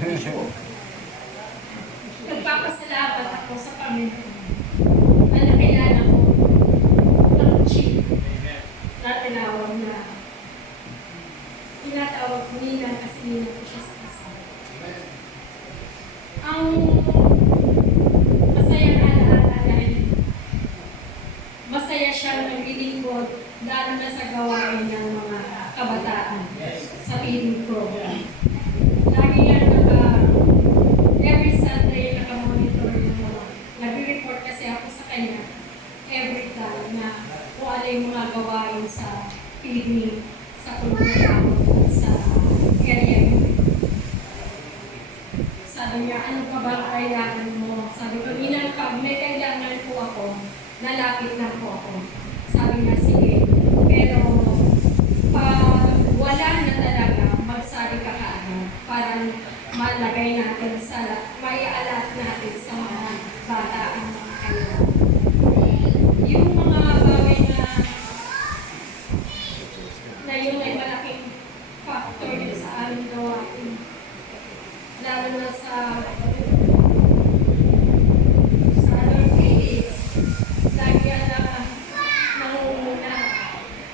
sakripisyo. Nagpapasalamat ako sa Panginoon na nakilala ko ang chief na tinawag na tinatawag ko Nina kasi Nina ko siya sa kasal. Ang masayang alaala dahil masaya siyang naglilingkod lalo na sa gawain ng mga kabataan sa feeding program. Lagi yan every Sunday nakamonitor yung mga nag-report kasi ako sa kanya every time na kung ano yung mga gawain sa feeding sa kulungan sa area yun. Sabi niya, ano ka ba kailangan mo? Sabi ko, Nina, pag may kailangan po ako, nalapit na po ako. Sabi niya, sige. Pero, pag wala na talaga, magsari ka kaagad para malagay natin sa, maialat natin sa mga bata ang mga kailangan. Yung mga bagay na yun ay malaking factor yun sa aming gawain. Lalo na sa other areas, lagi na nangunguna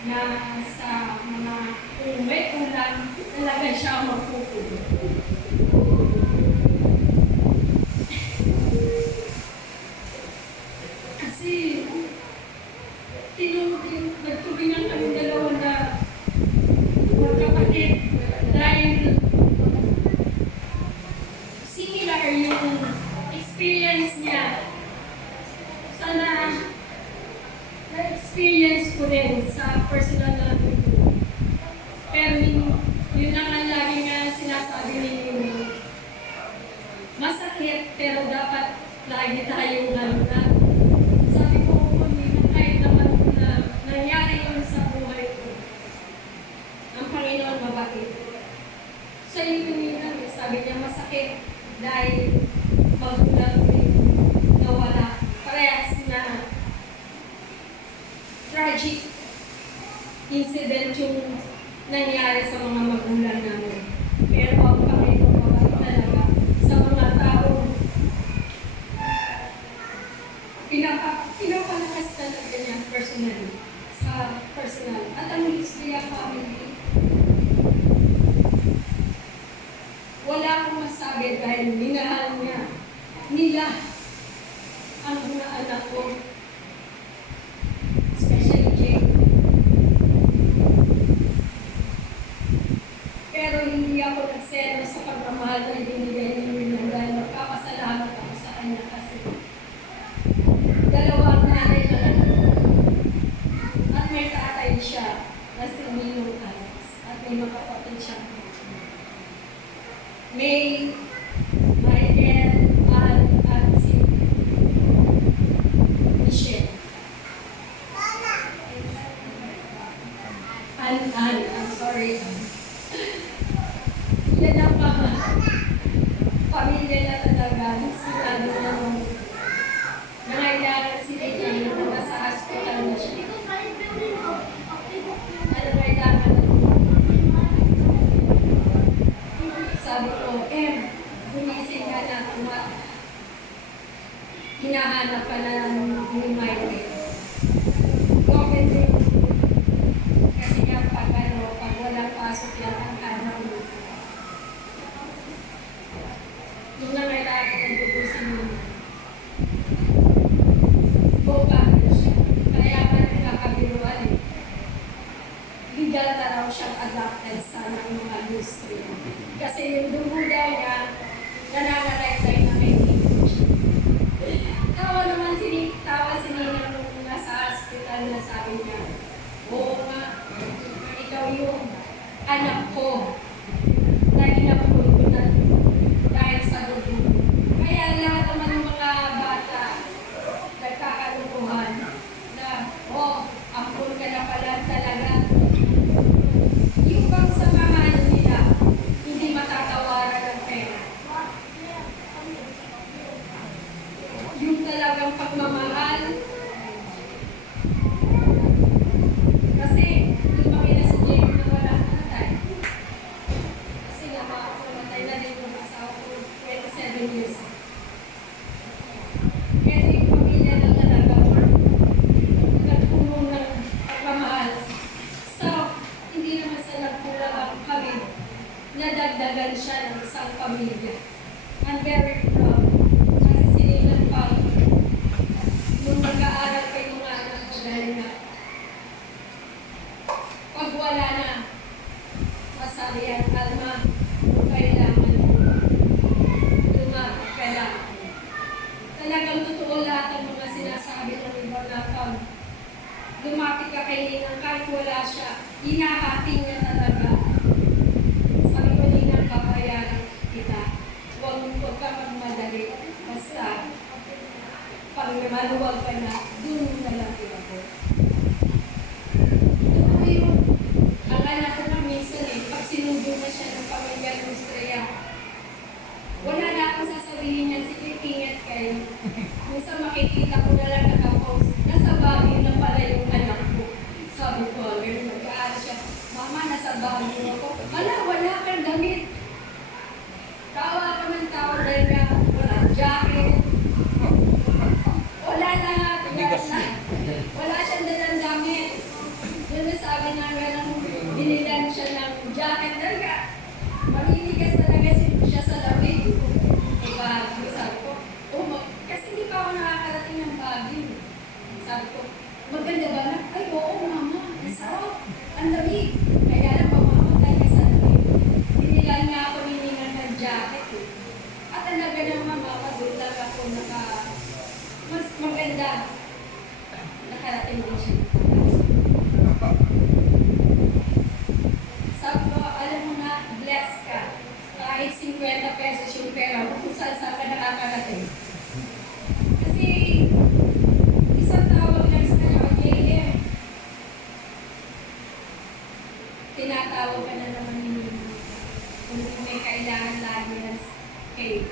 na sa mga kung may ulan, talaga siya magpupulo. Kasi nagtubingan kami dalawa na magkapatid dahil similar yung experience niya. Sana na-experience ko rin sa personal na buhay. Pero yun lang ang lagi nga sinasabi ninyo. Masakit pero dapat lagi tayong lalo. Sabi ko, kahit naman na nangyari yun sa buhay ko, ang Panginoon mabait. Sa iyo nila, sabi niya masakit dahil magulang ko yung nawala. Parehas na tragic incident yung nangyari sa mga magulang namin. Pero ang Panginoon mabait talaga sa mga tao. Pinapalakas talaga niya personally. Sa personal. At ang history ng family, wala akong masabi dahil minahal niya nila ang mga anak ko. Especially Jake. Pero hindi ako nagselo sa pagmamahal na ibinigay niya dahil magpapasalamat ako sa kanya kasi dalawang nanay na anak. At may tatay siya na si Ninong Alex. At may mga kapatid siya. May Michael, at si Michelle. I'm sorry. Yan ang pamilya na talaga. Sinado na nung nangailangan si Regina na nasa hospital na siya. Ano kailangan sabi ko, gumising ka na hinahanap ka na ni Michael. Open din. Kasi nga pag walang pasok yan ang kanang mo. Yung nangailangan ka ng dubusin mo. Boba siya. Kaya ka nagkakabiruan eh. Legal na raw siyang adopted sa mga industry. Kasi yung dumuda niya, nanangaray-tay na may tawa si Nina nung nasa hospital na sabi niya, oo nga, ikaw yung anak ko. Lagi na pagulutan dahil sa dugo. Kaya lahat naman ng mga bata nagkakalukuhan na, ampun ka na pala talaga. Yung bang samahan nila, hindi matatawaran ng pera. Yung talagang pagmamahal. Kasi, yung makina sa Jake na wala tatay. dinadagdagan siya ng isang pamilya. I'm very proud. Kasi sinilang pa nung nag-aaral pa yung mga anak ko dahil nga pag wala na, sasabi yan, Alma, kailangan mo lumapit ka lang. Talagang totoo lahat ang mga sinasabi ng ibang nakam. Lumapit ka kay Ninang kahit wala siya. Hinahating niya talaga. Sabi ko, Ninang, papayaran kita. Huwag ka magmadali. Basta, pag maluwag ka na, dun mo na lang ako. Totoo yun. Ang anak ko na minsan pag sinubo na siya ng pamilya ng Australia, wala na akong sasabihin niya, sige, ingat kayo. Minsan makikita ko na lang nakapost, nasa Baguio na pala yung anak ko. Sabi ko, ganun, mag-aaral siya, Mama, nasa Baguio ako. Wala kang damit. Tawa ka ng tawa dahil nga, wala jacket. Wala lahat. Wala siyang dalang damit. Doon sabi na gano'n, binilan siya ng jacket. Dahil nga, maliligas talaga siya sa lamig. Baguio, sabi ko, kasi hindi pa ako nakakarating ng Baguio. Sabi ko, maganda ba na? Ay, oo, Mama, masarap. Ang lamig. Kaya lang, mamamatay ka sa lamig. Binilan nga ako niningan ng jacket. At talaga naman, makagulat ako mas maganda. Nakarating din siya. Sabi ko, alam mo na, bless ka. Kahit 50 pesos yung pera mo, kung saan ka nakakarating. Kasi, isang tawag lang sa kanya, JM. Tinatawag ka na naman ni kung may kailangan lagi kay